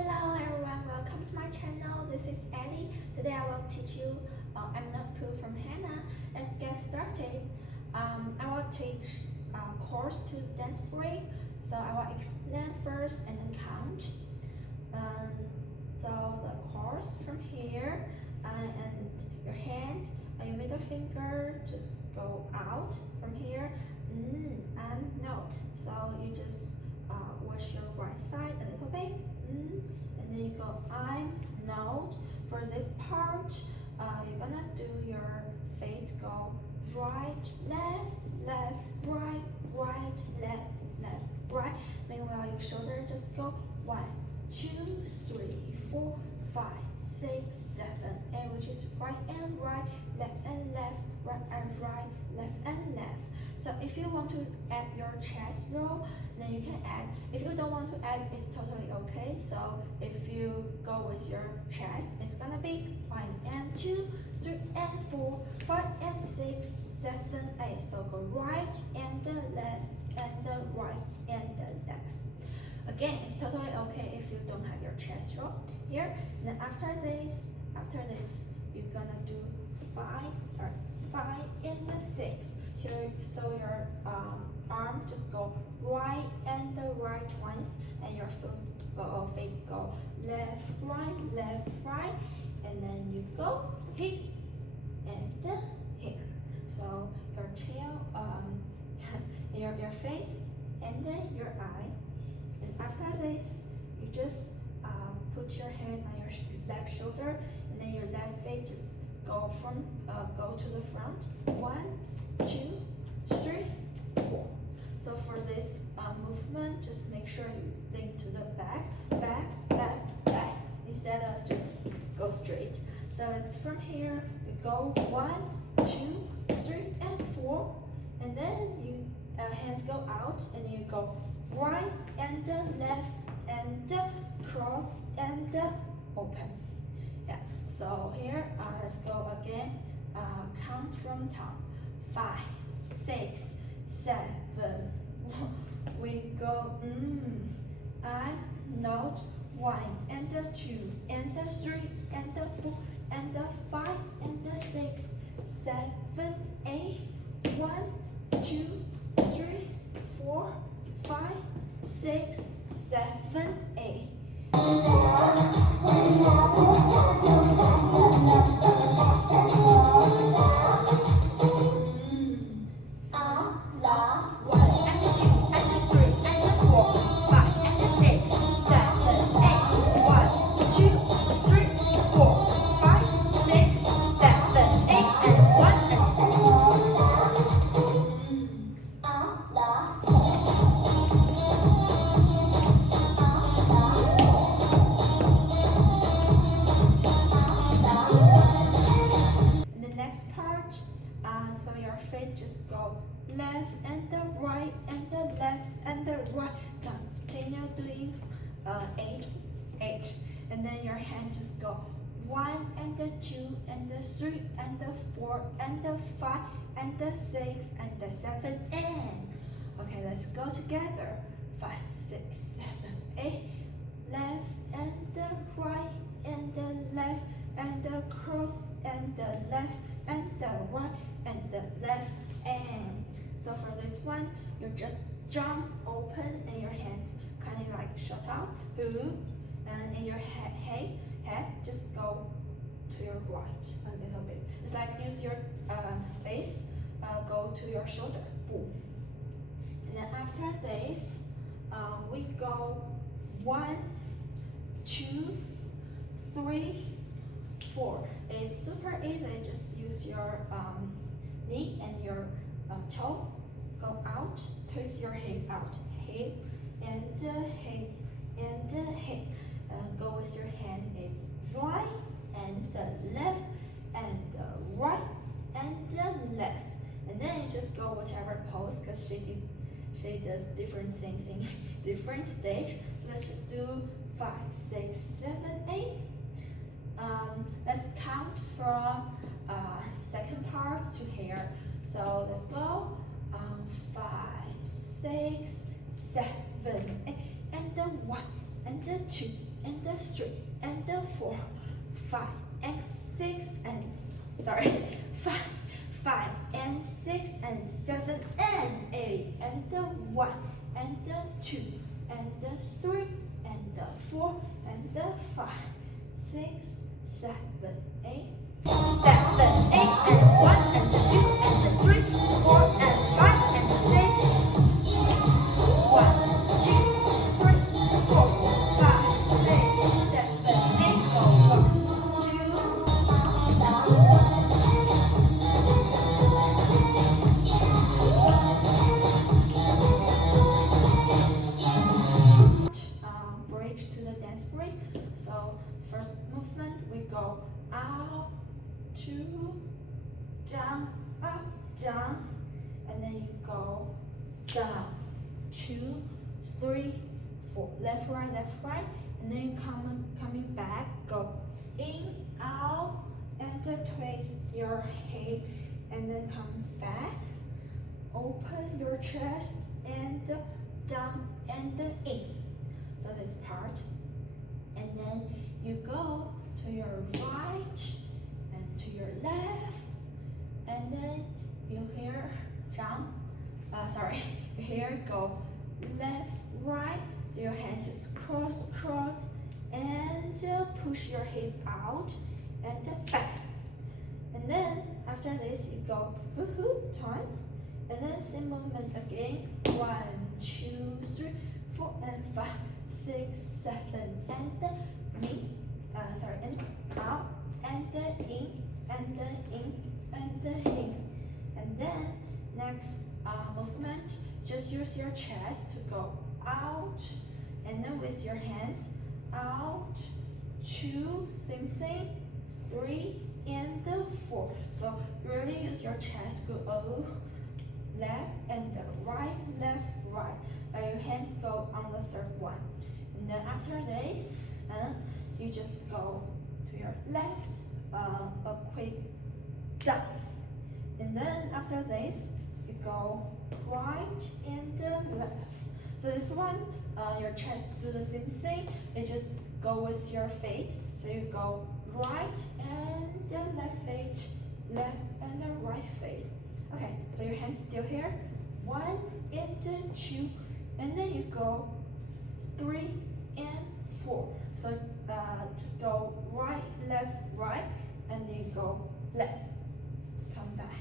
Hello everyone, welcome to my channel. This is Ellie. Today I will teach you I'm Not Cool from HyunA. Let's get started. I will teach chords to the dance break. So I will explain first and then count. So the chords from here and your hand and your middle finger just go out from here and note. So you just wash your right side a little bit and then you go I'm note. For this part you're gonna do your feet go right, left, left, right, right, left, left, right. Meanwhile your shoulder just go 1, 2, 3, 4, 5, 6, 7, 8, which is right and right, left and left, right and right, left and left. So if you want to add your chest roll, then you can add. If you don't want to add, it's totally okay. So if you go with your chest, it's gonna be 1 and 2, 3 and 4, 5 and 6, 7, 8. So go right and the left and the right and the left. Again, it's totally okay if you don't have your chest roll here. And then after this, you're gonna do 5 and the 6. So your arm just go right and the right once, and your feet go left, right, and then you go hip and here. So your tail, your face, and then your eye. And after this, you just put your hand on your left shoulder, and then your left feet just go to the front. 1, 2, 3, 4. So for this movement, just make sure you think to the back, instead of just go straight. So it's from here, we go 1, 2, 3, and 4, and then you hands go out, and you go right and left and cross and open. Yeah. So here, let's go again. Count from top. 5, 6, 7. We go I note 1 and 2 and 3 and 4 and 5 and 6, 7, 8. 1, 2, 3, 4, 5, 6, 7, 8. So your feet just go left and the right and the left and the right. Continue doing 8. And then your hand just go 1 and 2 and 3 and 4 and 5 and 6 and 7 and. Okay, let's go together. 5, 6, 7, 8. Left and the right and the left and the cross and the left and the right and the left and. So for this one, you just jump open and your hands kind of like shut out, and in your head just go to your right a little bit. It's like use your face go to your shoulder, boom. And then after this, we go 1, 2, 3, 4. It's super easy. Just use your knee and your toe. Go out. Twist your hip out. Hip and hip and hip. Go with your hand is right and the left and the right and the left. And then you just go whichever pose, because she does different things in different stage. So let's just do 5, 6, 7, 8. Let's count from second part to here. So let's go 5, 6, 7, 8, and the 1 and the 2 and the 3 and 4, 5 and 6 and sorry, 5 and 6 and 7 and 8 and 1 and 2 and 3 and 4 and 5, 6, 7, 8, 7, 8 and 1 and 2 and 3, 4 and 5 and 6. 1, 2, 3, 4, 5, 6, 7, 8. Go 1, 2. Breaks to the dance break. So first movement we go out, 2, down, up, down, and then you go down, 2, 3, 4, left, right, and then you coming back, go in, out, and then twist your head, and then come back, open your chest, and down and in. So this part, and then you go to your right and to your left, and then you here jump. You here go left, right. So your hand just cross, and push your hip out and back. And then after this you go twice, and then same movement again. 1, 2, 3, 4 and 5, 6, 7, and in, and out, and in, and in, and in. And then next movement, just use your chest to go out, and then with your hands out, 2, same thing, 3 and 4. So really use your chest to go left and right, left, right. But your hands go on the third one. And then after this, you just go to your left, a quick down. And then after this, you go right and left. So this one, your chest do the same thing. You just go with your feet. So you go right and then left feet, left and then right feet. Okay, so your hands still here. 1 and 2, and then you go 3 and 4. So just go right, left, right, and then you go left. Come back.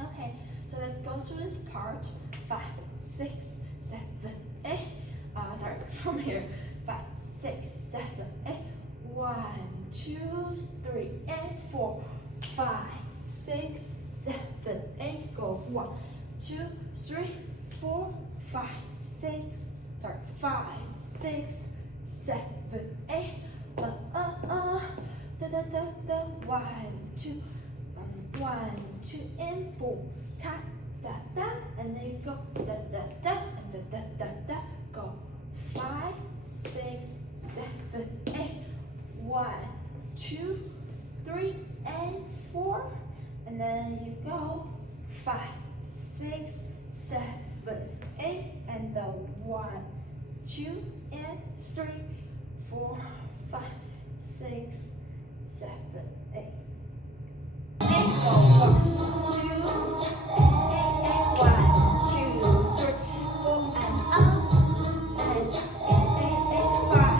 Okay, so let's go through this part. 5, 6, 7, 8. From here. 5, 6, 7, 8. 1, 2, 3 and 4, 5, 6, 7, 8. Go 1, 2, 3, 4, 5, 6. 5, 6, 7, 8. 1, 2, 1, 2 and 4. Ta da da, and then you go da da da and da da da. Go 5, 6, 7, 8. 1, 2, 3 and 4, and then you go 5, 6, 7, 8, and the 1, 2 and 3, 4, 5, 6, 7, 8. And go 1, 2, and 1, 2, 3, 4 and up, and 5,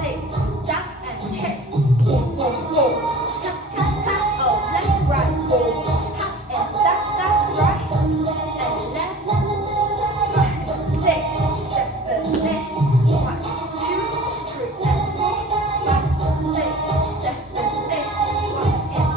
6, down and chest. Whoa, whoa, whoa. Oh, left, right, whoa. Hop and stop, right, and left, 5, 6, 7, 8. 1, 2, 3 and 4, 5, 6, 7, 8. 1 and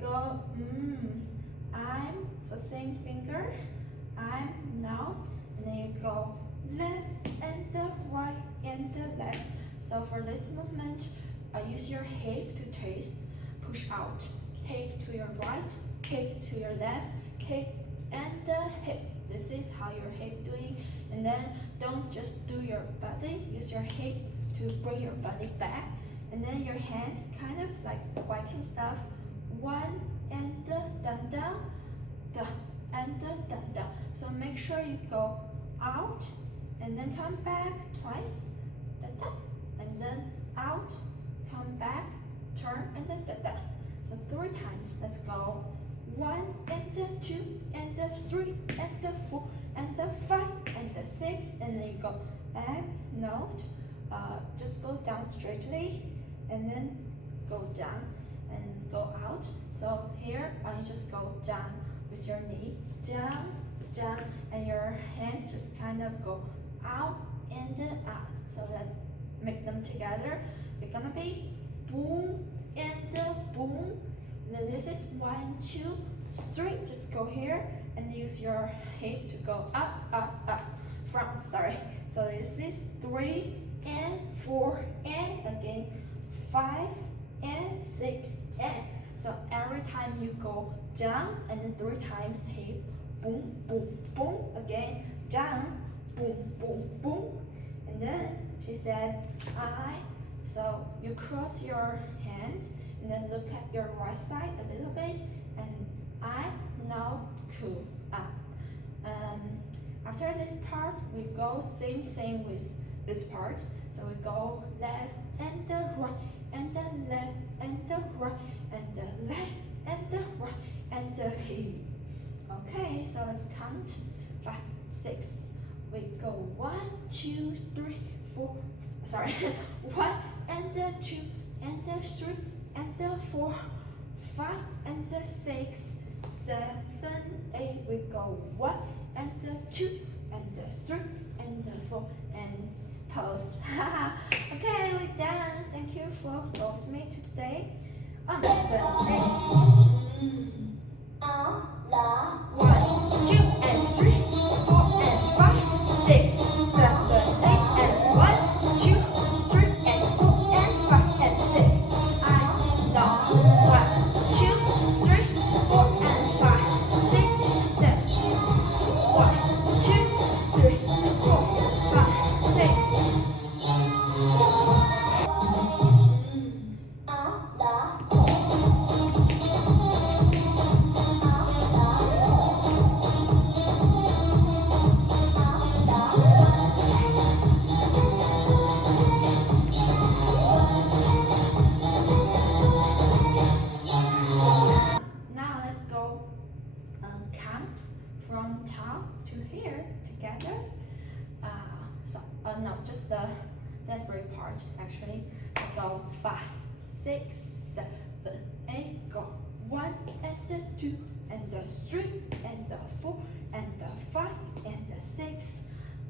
go I'm, so same finger, I'm now, and then you go left and the right and the left. So for this movement, use your hip to twist, push out, kick to your right, kick to your left, kick and the hip. This is how your hip doing. And then don't just do your body, use your hip to bring your body back. And then your hands kind of like whacking stuff. One and the down down, the and the down down. So make sure you go out and then come back twice, da da, and then out, come back, turn and then da da. So 3 times. Let's go. 1 and the 2 and the 3 and the 4 and the 5 and the 6, and then you go back, note, just go down straightly and then go down and go out. So here you just go down with your knee, down, down, and your hand just kind of go out and then out. So let's make them together. It's gonna be boom and the boom. And then this is 1, 2, 3. Just go here and use your hip to go up, up, up, front. Sorry. So this is 3 and 4 and again 5 and 6 and. So every time you go down and then 3 times hip, boom, boom, boom. Again down, boom, boom, boom. And then she said I. So you cross your hands and then look at your right side a little bit, and I now cool up. After this part, we go same with this part. So we go left and the right, and the left and the right, and the left and the right, and the hip. Okay, so let's count 5, 6. We go 1, 2, 3, 4. Sorry, 1 and the 2 and the 3 and the 4, 5 and the 6, 7, 8. We go 1 and the 2 and the 3 and the 4 and pose. Okay, we're done. Thank you for with me today. On the 1, 2 and 3, 4 and 5, 6, 7, 8 and 1, 2, 3 and 4 and 5 and 6. I know 1, 2, 3, 4 and 5, 6, 7. 1, 2, 3, 4, 5, 6. Now let's go count from top to here together. No, just the desperate part actually. Let's go 5, 6, 7, 8. Go 1 and the 2 and the 3 and the 4 and the 5 and the 6.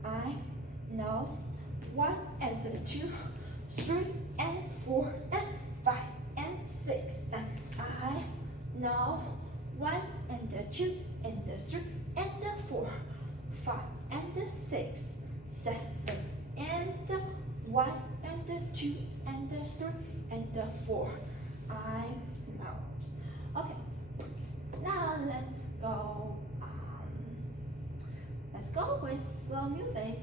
I know 1 and the 2, 3 and 4 and 5 and 6. And I know 1 and the 2 and the 3 and the 4, 5 and the 6, 7 and the 1 and the 2 and the 3 and the 4. I know. Okay. Now let's go with slow music.